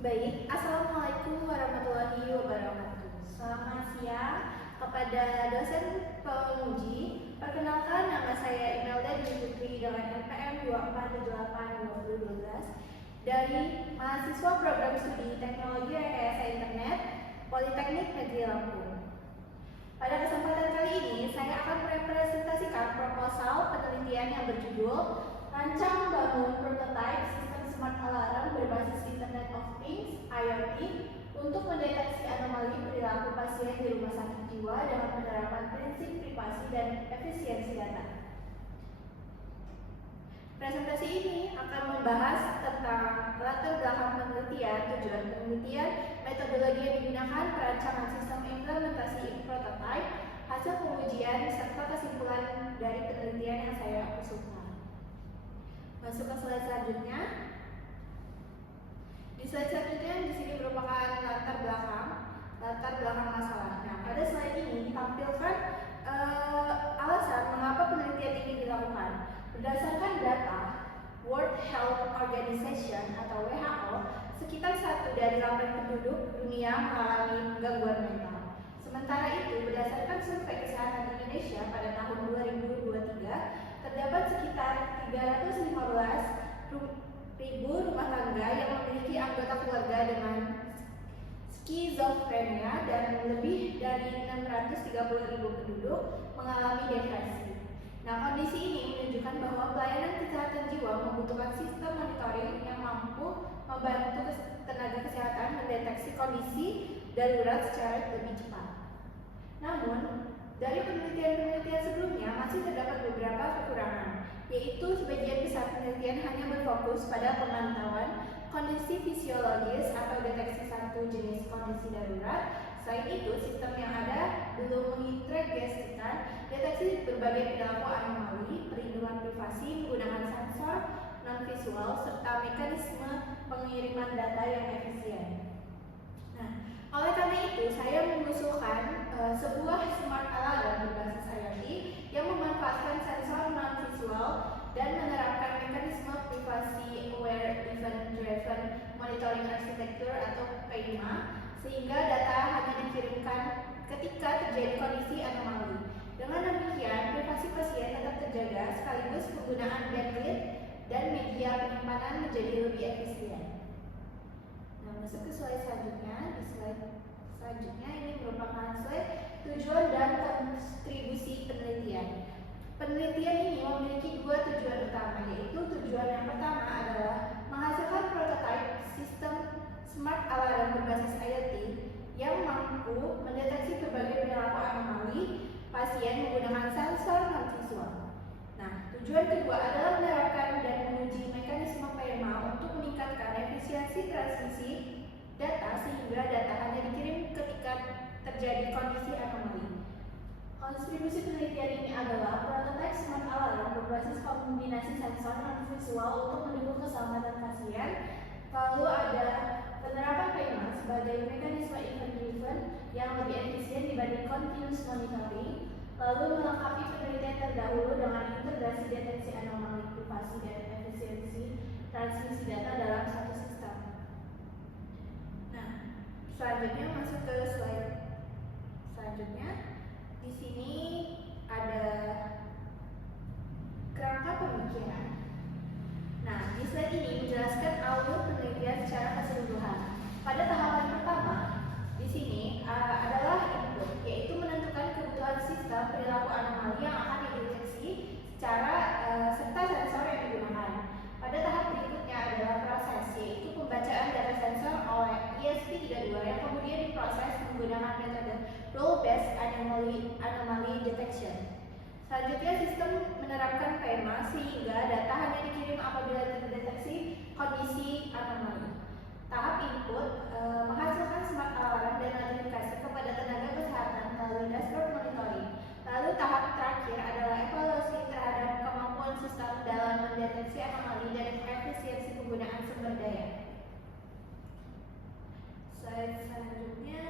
Baik, Assalamualaikum warahmatullahi wabarakatuh. Selamat siang kepada dosen penguji. Perkenalkan, nama saya Imelda Dwi Putri dengan NPM 24782012 dari mahasiswa program studi Teknologi Rekayasa Internet Politeknik Negeri Lampung. Pada kesempatan kali ini, saya akan merepresentasikan proposal penelitian yang berjudul Rancang Bangun Prototype Sistem Smart Alarm Berbasis Internet of Things (IoT) untuk mendeteksi anomali perilaku pasien di rumah sakit jiwa dengan penerapan prinsip privasi dan efisiensi data. Presentasi ini akan membahas tentang latar belakang penelitian, tujuan penelitian, metodologi yang digunakan, perancangan sistem implementasi prototype, hasil pengujian, serta kesimpulan dari penelitian yang saya usulkan. Masuk ke slide selanjutnya. Di slide selanjutnya di sini merupakan latar belakang masalah. Nah, pada slide ini ditampilkan alasan mengapa penelitian ini dilakukan. Berdasarkan data World Health Organization atau WHO, sekitar 1 dari 8 penduduk dunia mengalami gangguan mental. Sementara itu, berdasarkan survei kesehatan Indonesia pada tahun 2023, terdapat sekitar 315.000 rumah tangga yang memiliki anggota keluarga dengan skizofrenia dan lebih dari 630.000 penduduk mengalami depresi. Nah, kondisi ini menunjukkan bahwa pelayanan kesehatan jiwa membutuhkan sistem monitoring yang mampu membantu tenaga kesehatan mendeteksi kondisi darurat secara lebih cepat. Namun, dari penelitian-penelitian sebelumnya masih terdapat beberapa kekurangan, yaitu sebagian besar penelitian hanya berfokus pada pemantauan kondisi fisiologis atau deteksi satu jenis kondisi darurat. Selain itu, sistem yang ada belum mengintegrasikan deteksi berbagai perilaku anomali, perlindungan privasi menggunakan sensor non-visual, serta mekanisme pengiriman data yang efisien. Nah, oleh karena itu, saya mengusulkan sebuah smart alarm berbasis IoT yang memanfaatkan sensor non-visual dan menerapkan mekanisme privasi aware event driven monitoring architecture atau PEMA, sehingga data hanya dikirimkan ketika terjadi kondisi anomali. Dengan demikian, privasi pasien tetap terjaga sekaligus penggunaan bandwidth dan media penyimpanan menjadi lebih efisien. Nah, masuk ke slide selanjutnya. Di slide selanjutnya ini merupakan slide tujuan dan kontribusi penelitian. Penelitian ini memiliki 2 tujuan utama, yaitu tujuan yang pertama adalah menghasilkan prototipe sistem smart alarm berbasis IoT yang mampu mendeteksi berbagai perilaku anomali pasien menggunakan sensor non-visual. Nah, tujuan kedua adalah menerapkan dan menguji mekanisme PEMA untuk meningkatkan efisiensi transmisi data sehingga data hanya dikirim ketika terjadi kondisi anomali. Kontribusi penelitian ini adalah prototipe smart alarm berbasis kombinasi sensor non-visual untuk mendukung keselamatan pasien. Lalu ada penerapan PEMA sebagai mekanisme event-driven yang lebih efisien dibanding continuous monitoring. Lalu melengkapi penelitian terdahulu dengan integrasi deteksi anomali privasi dan efisiensi transmisi data dalam satu sistem. Nah, selanjutnya masuk ke slide selanjutnya. Di sini ada kerangka pemikiran. Nah, di slide ini menjelaskan alur penelitian secara keseluruhan. Pada tahapan pertama, di sini adalah input, yaitu menentukan kebutuhan sistem perilaku anomali yang akan dideteksi serta sensor yang digunakan. Pada tahap berikutnya adalah proses, yaitu pembacaan data sensor oleh ESP32 yang kemudian diproses menggunakan metode role-based anomaly detection. Selanjutnya, sistem menerapkan PEMA sehingga data hanya dikirim apabila terdeteksi kondisi anomali. Tahap input menghasilkan smart alarm dan notifikasi kepada tenaga kesehatan melalui dashboard monitoring. Lalu tahap terakhir adalah evaluasi terhadap kemampuan sistem dalam mendeteksi anomali dan efisiensi penggunaan sumber daya. Slide selanjutnya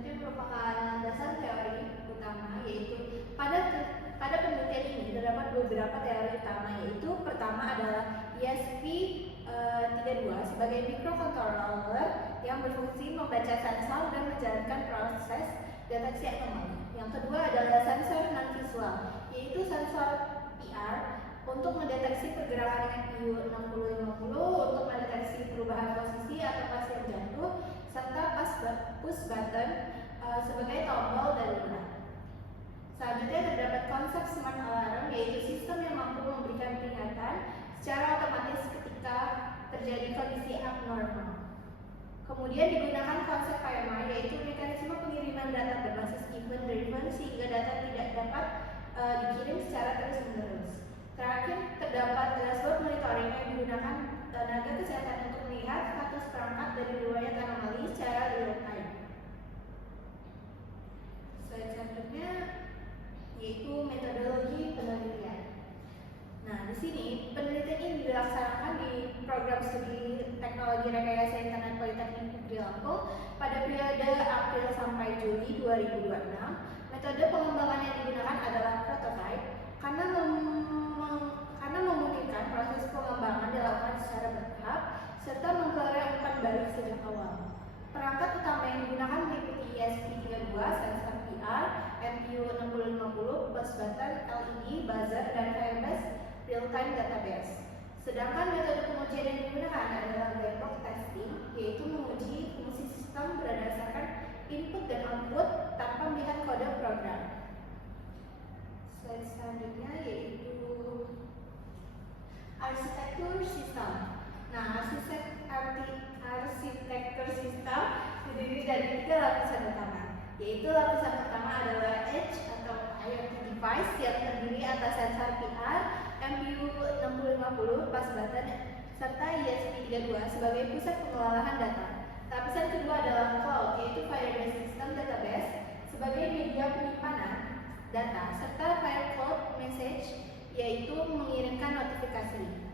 merupakan landasan teori utama, yaitu pada penelitian ini terdapat beberapa teori utama, yaitu pertama adalah ESP32 sebagai microcontroller yang berfungsi membaca sensor dan menjalankan proses deteksi anomali. Yang kedua adalah sensor non-visual, yaitu sensor PR untuk mendeteksi pergerakan MPU 6050, untuk mendeteksi perubahan posisi atau pasien jatuh, serta push button sebagai tombol darurat. Selanjutnya terdapat konsep smart alarm, yaitu sistem yang mampu memberikan peringatan secara otomatis ketika terjadi kondisi abnormal. Kemudian digunakan konsep PMI, yaitu mekanisme pengiriman data berbasis event driven sehingga data tidak dapat dikirim secara terus-menerus. Terakhir, terdapat dashboard monitoring yang digunakan tenaga kesehatan untuk melihat status perangkat dari riwayat anomali secara real time. Slide selanjutnya yaitu metodologi penelitian. Nah, di sini penelitian ini dilaksanakan di program studi teknologi rekayasa internet Politeknik Negeri Lampung pada periode April sampai Juli 2026. Metode pengembangan yang digunakan adalah prototype karena memungkinkan proses pengembangan dilakukan secara bertahap serta menggelar umpan balik sejak awal. Perangkat utama yang digunakan meliputi ESP32, sensor PR, MPU 6050, push button, LED, buzzer, dan Firebase real-time database. Sedangkan metode pengujian yang digunakan adalah black box testing, yaitu menguji fungsi sistem berdasarkan input dan output tanpa melihat kode program. Slide selanjutnya yaitu arsitektur sistem. Nah, arsitektur sistem terdiri dari 3 lapisan utama, yaitu lapisan pertama adalah edge atau IoT device yang terdiri atas sensor PR, MPU 6050, push button, serta ESP32 sebagai pusat pengolahan data. Lapisan kedua adalah cloud, yaitu Firebase System Database sebagai media penyimpanan data, serta Firecloud Message, yaitu mengirimkan notifikasi.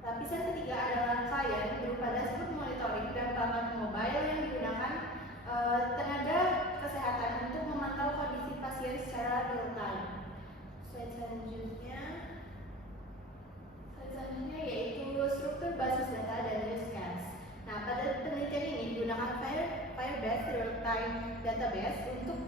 Lapisan ketiga adalah client berupa dashboard monitoring dan perangkat mobile yang digunakan tenaga kesehatan untuk memantau kondisi pasien secara real time. Slide selanjutnya yaitu struktur basis data dan use case. Nah, pada penelitian ini digunakan Firebase Real Time Database untuk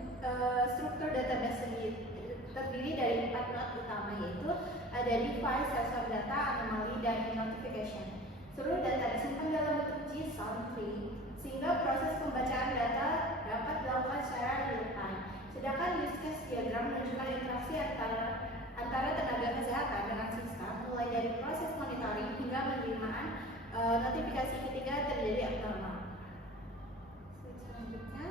struktur database sendiri terdiri dari 4 node utama, yaitu ada device, sensor data, anomali, dan notification. Seluruh data disimpan dalam bentuk JSON tree sehingga proses pembacaan data dapat dilakukan secara real time. Sedangkan use case diagram menunjukkan interaksi antara tenaga kesehatan dengan sistem, mulai dari proses monitoring hingga penerimaan notifikasi ketika terjadi abnormal. Selanjutnya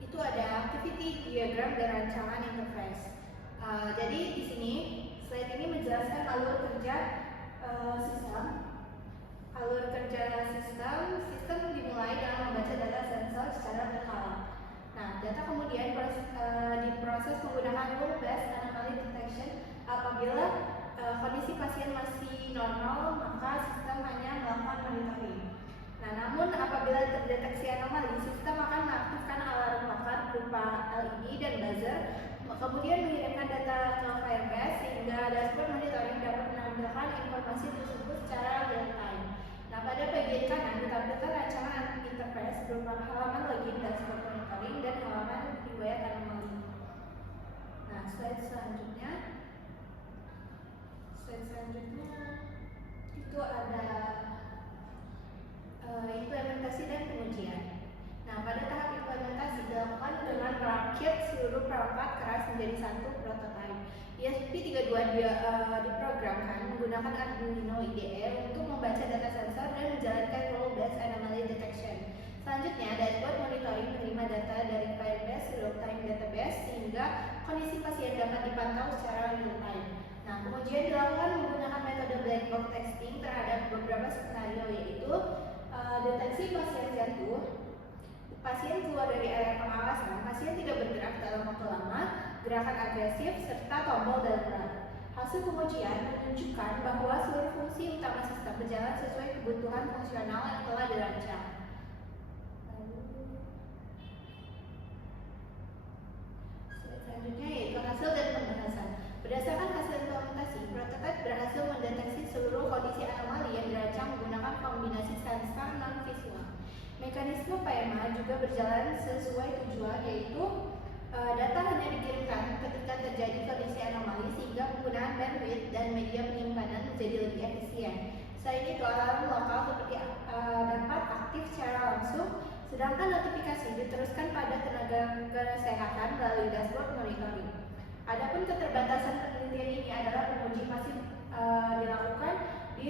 itu ada activity diagram dan rancangan interface. Jadi di sini slide ini menjelaskan alur kerja sistem. Sistem dimulai dengan membaca data sensor secara berkala. Nah, data kemudian diproses menggunakan rule-based anomaly detection. Apabila kondisi pasien masih normal, maka sistem hanya melakukan monitoring. Nah, namun apabila terdeteksi anomali, sistem akan mengaktifkan alarm bakar berupa LED dan buzzer, kemudian mengirimkan data ke Firebase sehingga dashboard monitoring dapat menampilkan informasi tersebut secara real time. Nah, pada bagian kanan ditampilkan rancangan interface berupa halaman login dashboard monitoring dan halaman riwayat anomali. Nah, slide selanjutnya itu ada implementasi dan pengujian. Nah, pada tahap implementasi dilakukan dengan merakit seluruh perangkat keras menjadi satu prototipe. ESP32 diprogramkan menggunakan Arduino IDE untuk membaca data sensor dan menjalankan role-based anomaly detection. Selanjutnya, dashboard monitoring menerima data dari Firebase real-time database sehingga kondisi pasien dapat dipantau secara real-time. Nah, pengujian dilakukan menggunakan metode black box testing terhadap beberapa skenario, yaitu deteksi pasien jatuh, pasien keluar dari area pengawasan, pasien tidak bergerak dalam waktu lama, gerakan agresif, serta tombol darurat. Hasil pengujian menunjukkan bahwa seluruh fungsi utama sistem berjalan sesuai kebutuhan fungsional yang telah dirancang. Selanjutnya yaitu hasil dan pembahasan. Berdasarkan hasil implementasi, prototipe berhasil mendeteksi seluruh Mekanisme PMA juga berjalan sesuai tujuan, yaitu data hanya dikirimkan ketika terjadi kondisi anomali sehingga penggunaan bandwidth dan media penyimpanan menjadi lebih efisien. Selain itu, alarm lokal seperti dapat aktif secara langsung, sedangkan notifikasi diteruskan pada tenaga kesehatan melalui dashboard monitoring. Adapun keterbatasan penelitian ini adalah penguji masih dilakukan di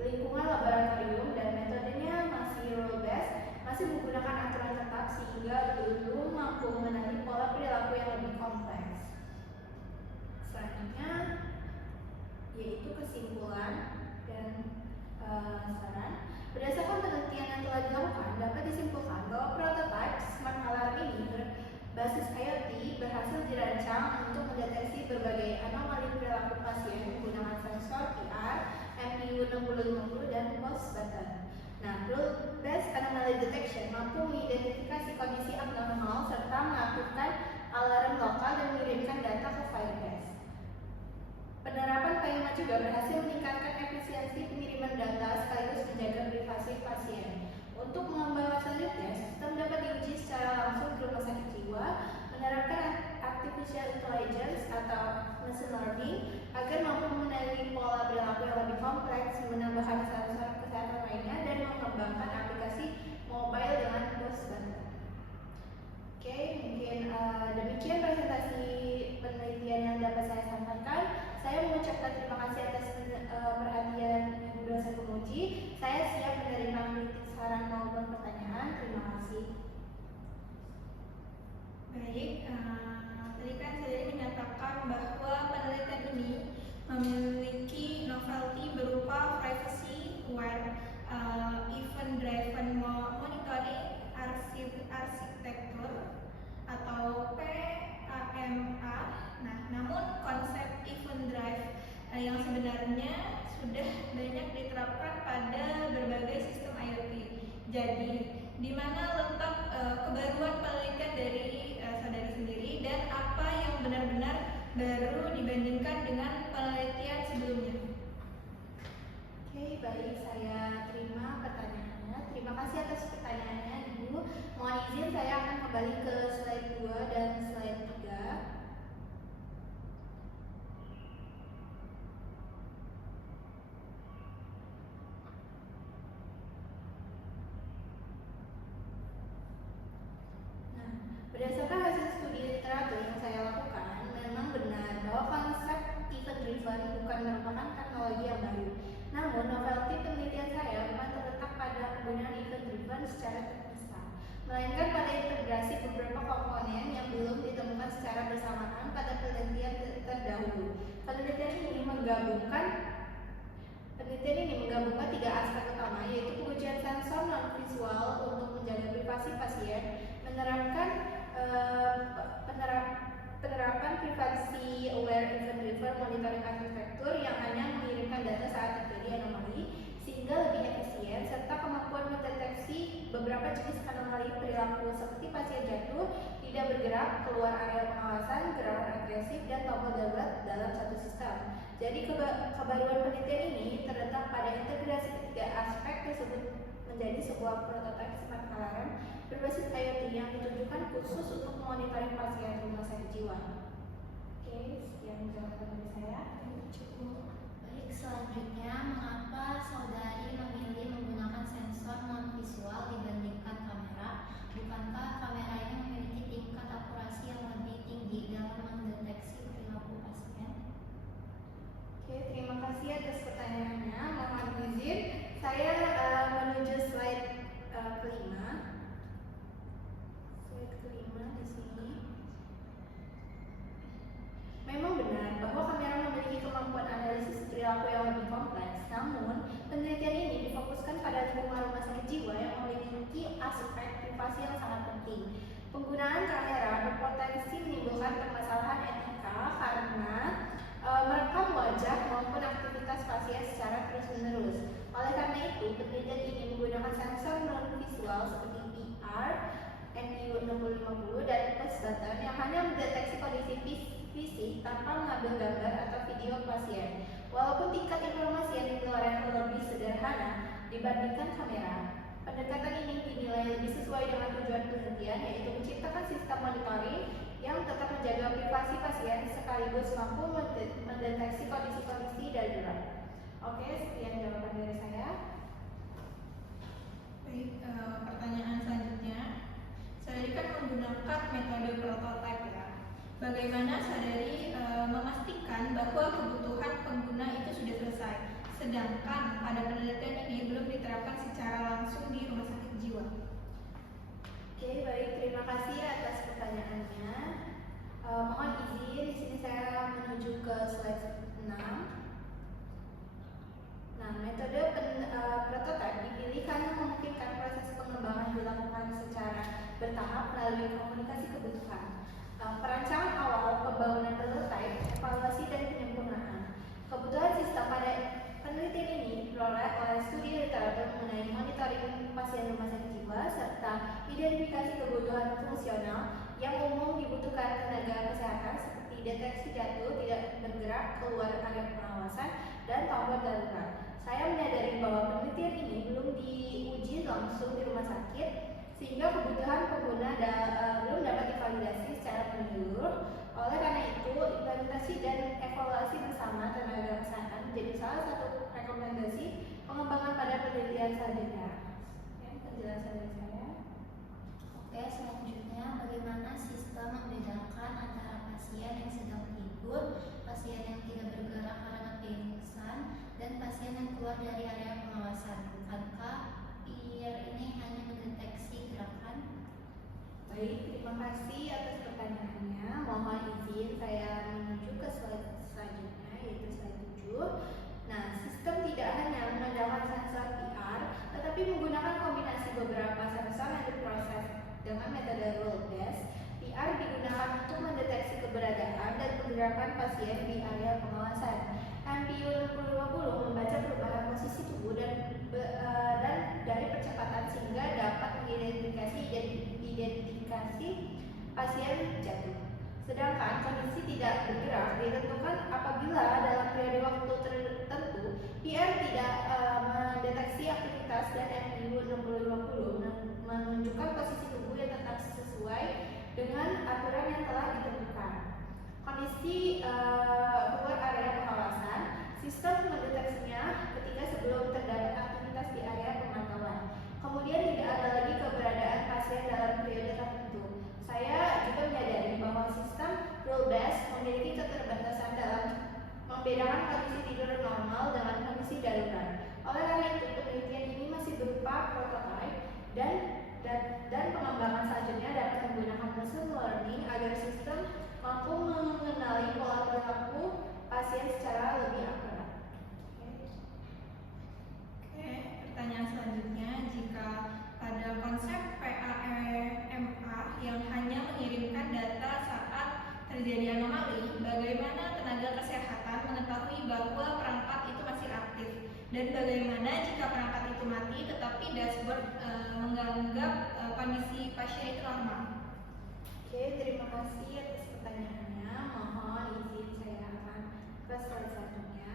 lingkungan laboratorium dan metodenya masih rule based, masih menggunakan aturan tetap sehingga belum mampu mengenali pola perilaku yang lebih kompleks. Selanjutnya yaitu kesimpulan dan saran. Berdasarkan penelitian yang telah dilakukan, dapat disimpulkan bahwa prototipe smart alarm ini berbasis IoT berhasil dirancang untuk mendeteksi berbagai anomali perilaku pasien menggunakan sensor PR, MPU 6050 dan pulse button. Nah, rule-based anomaly detection mampu mengidentifikasi kondisi abnormal serta melakukan alarm lokal dan mengirimkan data ke Firebase. Penerapan PMA juga berhasil meningkatkan efisiensi pengiriman data sekaligus menjaga privasi pasien. Untuk mengembangkan selanjutnya, sistem dapat diuji secara langsung di rumah sakit jiwa, menerapkan artificial intelligence atau machine learning agar mampu mengenali pola perilaku yang lebih kompleks, menambahkan sensor kesehatan lainnya, dan mengembangkan aplikasi mobile dengan pulse button. Oke, mungkin demikian presentasi penelitian yang dapat saya sampaikan. Saya mengucapkan terima kasih atas perhatian Ibu dosen penguji. Saya siap menerima kritik, saran maupun pertanyaan. Terima kasih. Baik, tadi kan saya menyatakan bahwa penelitian ini memiliki novelty berupa privacy aware event driven monitoring arsitektur atau PAMA. Nah, namun konsep event drive yang sebenarnya sudah banyak diterapkan pada berbagai sistem IoT. Jadi, di mana letak kebaruan penelitian dari saudari sendiri dan apa yang benar-benar baru dibandingkan dengan penelitian sebelumnya? Oke, baik, saya terima pertanyaannya. Terima kasih atas pertanyaannya, Ibu. Mohon izin saya akan kembali ke slide 2 dan slide 3. Berdasarkan hasil studi literatur yang saya lakukan, memang benar bahwa konsep event driven bukan merupakan teknologi yang baru. Namun, novelty penelitian saya bukan terletak pada penggunaan event driven secara terpisah, melainkan pada integrasi beberapa komponen yang belum ditemukan secara bersamaan pada penelitian terdahulu. Penelitian ini menggabungkan tiga aspek utama, yaitu pengujian sensor non-visual untuk menjaga privasi pasien, penerapan privacy aware event driven monitoring arsitektur yang hanya mengirimkan data saat terjadi anomali sehingga lebih efisien, serta kemampuan mendeteksi beberapa jenis anomali perilaku seperti pasien jatuh, tidak bergerak, keluar area pengawasan, gerakan agresif, dan tombol darurat dalam satu sistem. Jadi kebaruan penelitian ini terletak pada integrasi ketiga aspek tersebut menjadi sebuah prototipe smart alarm berbasis IoT yang ditujukan khusus untuk monitoring pasien rumah sakit jiwa. Oke, sekian jawaban dari saya. Cukup. Baik, selanjutnya mengapa saudari memilih menggunakan sensor non visual dibandingkan kamera? Bukankah kamera ini memiliki tingkat akurasi yang lebih tinggi dalam mendeteksi perilaku pasien? Oke, terima kasih atas pertanyaannya. Mohon izin, saya menuju slide kelima. Slide kelima di sini. Memang benar bahwa kamera memiliki kemampuan analisis perilaku yang lebih kompleks. Namun, penelitian ini difokuskan pada lingkungan rumah sakit jiwa yang memiliki aspek privasi yang sangat penting. Penggunaan kamera berpotensi menimbulkan permasalahan etika karena merekam wajah maupun aktivitas pasien secara terus-menerus. Oleh karena itu, penelitian ini menggunakan sensor non-visual seperti VR, MPU 6050, dan pulse button yang hanya mendeteksi kondisi fisik tanpa mengambil gambar atau video pasien. Walaupun tingkat informasi yang dikeluarkan lebih sederhana dibandingkan kamera, Pendekatan ini dinilai lebih sesuai dengan tujuan penelitian, yaitu menciptakan sistem monitoring yang tetap menjaga privasi pasien sekaligus mampu mendeteksi kondisi-kondisi darurat. Oke, sekian jawaban dari saya. Baik, pertanyaan selanjutnya. Saudari kan menggunakan metode prototype ya. Bagaimana saudari memastikan bahwa kebutuhan pengguna itu sudah selesai, sedangkan pada penelitian ini belum diterapkan secara langsung di rumah sakit jiwa? Oke, baik, terima kasih atas pertanyaannya. Mohon izin, di sini saya menuju ke slide 6. Nah, metode prototipe dipilih karena memungkinkan proses pengembangan dilakukan secara bertahap melalui komunikasi kebutuhan, perancangan awal, pembangunan prototipe, evaluasi dan penyempurnaan. Kebutuhan sistem pada penelitian ini diperoleh oleh studi literatur mengenai monitoring pasien rumah sakit jiwa serta identifikasi kebutuhan fungsional yang umum dibutuhkan tenaga kesehatan seperti deteksi jantung tidak bergerak keluar area pengawasan dan tombol darurat. Saya menyadari bahwa penelitian ini belum diuji langsung di rumah sakit, sehingga kebutuhan pengguna belum dapat divalidasi secara menyeluruh. Oleh karena itu, implementasi dan evaluasi bersama tenaga kesehatan menjadi salah satu rekomendasi pengembangan pada penelitian selanjutnya. Ya, penjelasan dari saya. Oke, selanjutnya bagaimana sistem membedakan antara pasien yang sedang tidur, pasien yang tidak bergerak karena pingsan, dan pasien yang keluar dari area pengawasan? Bukankah PIR ini hanya mendeteksi gerakan? Baik, terima kasih atas pertanyaannya. Mohon izin saya menuju ke slide selanjutnya, yaitu slide 7. Nah, sistem tidak hanya mengandalkan sensor PR, tetapi menggunakan kombinasi beberapa sensor yang diproses dengan metode role based. PR digunakan untuk mendeteksi keberadaan dan pergerakan pasien di area pengawasan. MPU 6050 membaca perubahan posisi tubuh dan dari percepatan sehingga dapat mengidentifikasi pasien jatuh. Sedangkan kondisi tidak bergerak ditentukan apabila dalam periode waktu tertentu PR tidak mendeteksi aktivitas dan MPU 6050 menunjukkan posisi tubuh yang tetap sesuai dengan aturan yang telah ditentukan. Kondisi keluar area pengawasan, sistem mendeteksinya ketika sebelum terdapat aktivitas di area pemantauan. Kemudian tidak ada lagi keberadaan pasien dalam periode tertentu. Saya juga menyadari bahwa sistem rule based memiliki keterbatasan dalam membedakan kondisi tidur normal dengan kondisi darurat. Oleh karena itu, penelitian ini masih berupa prototipe dan pengembangan selanjutnya dapat menggunakan machine learning agar sistem mampu mengenali pola perilaku pasien secara lebih akurat. Oke, pertanyaan selanjutnya, jika pada konsep PAMA yang hanya mengirimkan data saat terjadi anomali, bagaimana tenaga kesehatan mengetahui bahwa perangkat itu masih aktif? Dan bagaimana jika perangkat itu mati tetapi dashboard menganggap kondisi pasien itu normal? Oke, terima kasih atas pertanyaannya. Mohon izin saya akan ke slide selanjutnya.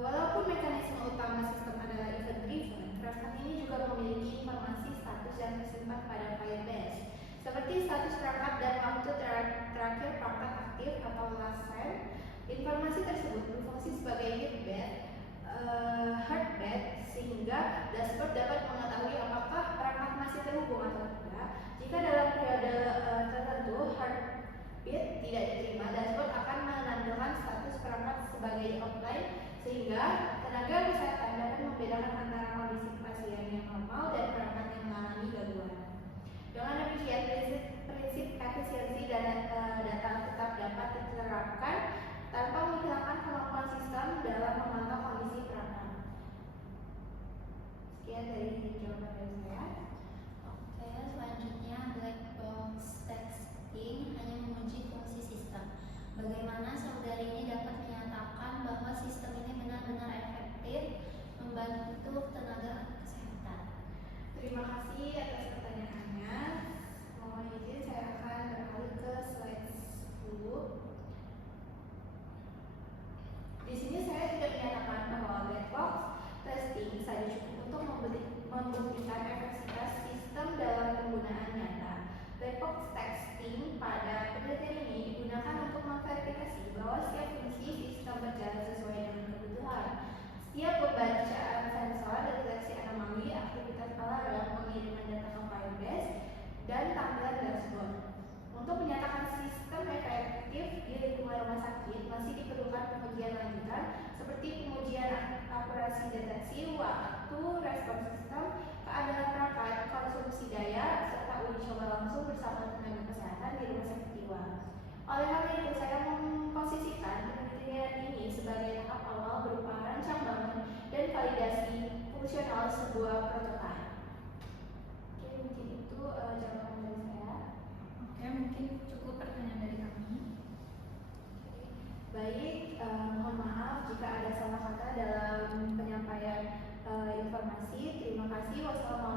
Walaupun mekanisme utama sistem adalah event driven, perangkat ini juga memiliki informasi status yang tersimpan pada file base, seperti status perangkat dan waktu terakhir perangkat aktif atau last time. Informasi tersebut berfungsi sebagai heartbeat sehingga dashboard dapat mengetahui apakah perangkat masih terhubung atau tidak. Jika dalam periode tertentu heartbeat tidak diterima, dashboard akan menandakan status perangkat sebagai offline sehingga tenaga kesehatan dapat membedakan antara kondisi pasien yang normal dan perangkat yang mengalami gangguan. Dengan demikian, prinsip efisiensi dan data tetap dapat diterapkan tanpa menghilangkan kemampuan sistem dalam memantau kondisi perangkat. Sekian dari jawaban dari saya. Oke, selanjutnya black box testing hanya menguji fungsi sistem. Bagaimana saudari ini dapat menyatakan bahwa sistem ini benar-benar efektif membantu tenaga kesehatan? Terima kasih atas pertanyaannya. Mohon izin saya akan beralih ke akurasi deteksi, waktu, respon sistem, keadaan perangkat, konsumsi daya, serta uji coba langsung bersama tenaga kesehatan di rumah sakit jiwa. Oleh karena itu, saya memposisikan penelitian ini sebagai tahap awal berupa rancang bangun dan validasi fungsional sebuah prototipe. Oke, mungkin itu jawaban dari saya. Oke, mungkin cukup pertanyaan dari kami. Baik, mohon maaf jika ada salah kata dalam penyampaian informasi. Terima kasih. Wassalamualaikum